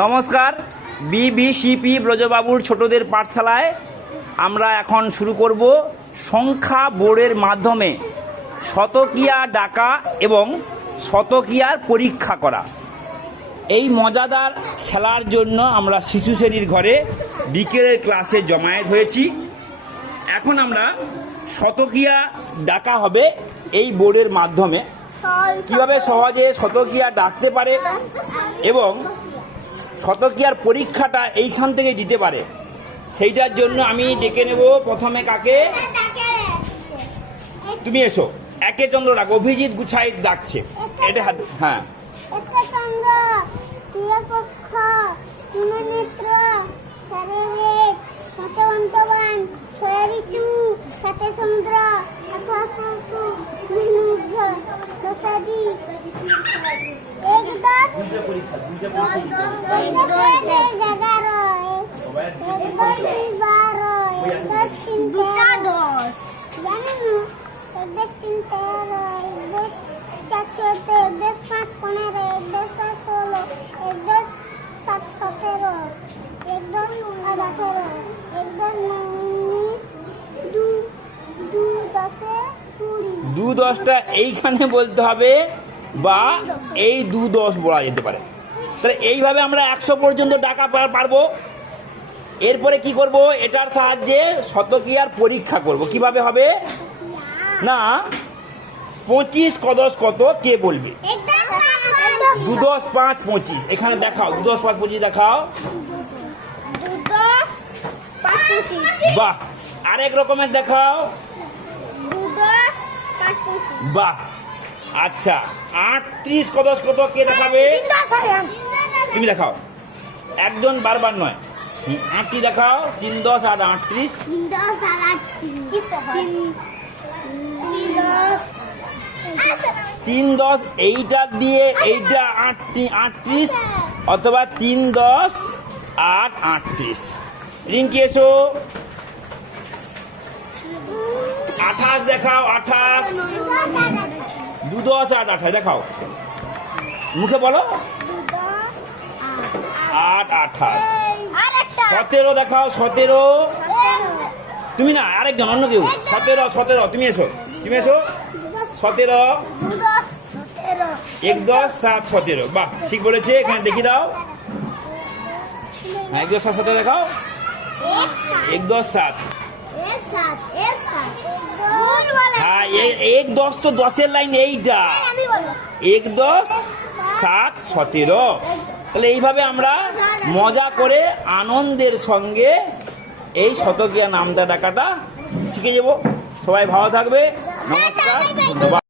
নমস্কার বিবিসিপি ব্রজবাবুর ছোটদের পাঠশালায় আমরা এখন শুরু করব সংখ্যা বোর্ডের মাধ্যমে শতকিয়া ডাকা এবং শতকিয়ার পরীক্ষা করা। এই মজাদার খেলার জন্য আমরা শিশু শ্রেণির ঘরে বিকেলের ক্লাসে জমায়েত হয়েছি। এখন আমরা শতকিয়া ডাকা হবে এই বোর্ডের মাধ্যমে। কীভাবে সহজে শতকিয়া ডাকতে পারে এবং শতকিয়ার পরীক্ষাটা এইখান থেকে দিতে পারে। সেইটার জন্য আমি ডেকে নেব প্রথমে কাকে? তুমি এসো। একে চন্দ্র ডাক অভিজিৎ গুছাই ডাকছে। এটা হ্যাঁ। চন্দ্র ক্রিয়াপক্ষ তিননেত্র চারবেদ শতবন্তবান ছয় ঋতু সাথে সমুদ্র আঠাশু মনুভ্র দশাদি এক দশ এক দশ এক এগারো এক দশ দুই বারো এক দশ তিন তেরো জানি না এক দশ তিন তেরো এক দশ চার চোদ্দ এক দশ পাঁচ পনেরো এক দশ সাত ষোলো এক দশ সাত সতেরো এক দশ আট আঠারো এক দশ নয় দু দশটা এইখানে বলতে হবে বা এই দু দশ বলা যেতে পারে। তাহলে এইভাবে আমরা একশো পর্যন্ত ডাকা পারব। এরপরে কি করব? এটার সাহায্যে শতকিয়ার পরীক্ষা করব। কীভাবে হবে? না পঁচিশ কদশ কত? কে বলবে? দু দশ পাঁচ পঁচিশ। এখানে দেখাও দু দশ পাঁচ পঁচিশ দেখাও। বাহ আরেক রকমের দেখাও। বাহ। আচ্ছা আটত্রিশ কদশ কত? কে দেখাবে? তুমি দেখাও। একজন বারবার নয়। আটটি দেখাও। তিন দশ আর আটত্রিশ। তিন দশ, এইটা দিয়ে এইটা আটটি, আটত্রিশ অথবা তিন দশ আট আটত্রিশ। রিঙ্কি, এসো। আঠাশ দেখাও, আঠাশ। দু দশ আট আঠাশ, দেখাও। মুখে বলো। আট আঠাশ। সতেরো দেখাও, সতেরো। তুমি না, আরেকজন, অন্য কেউ। সতেরো সতেরো, তুমি এসো। তুমি এসো। সতেরো। এক দশ, সাত, সতেরো। বাহ, ঠিক বলেছে, এখানে দেখিয়ে দাও। হ্যাঁ এক দশ, সাত, সতেরো দেখাও। এক দশ, সাত। হ্যাঁ এক দশ তো দশের লাইন এইটা এক দশ সাত সতেরো তাহলে এইভাবে আমরা মজা করে আনন্দের সঙ্গে এই শতকিয়া নামটা ডাকাটা শিখে যাব। সবাই ভালো থাকবে। নমস্কার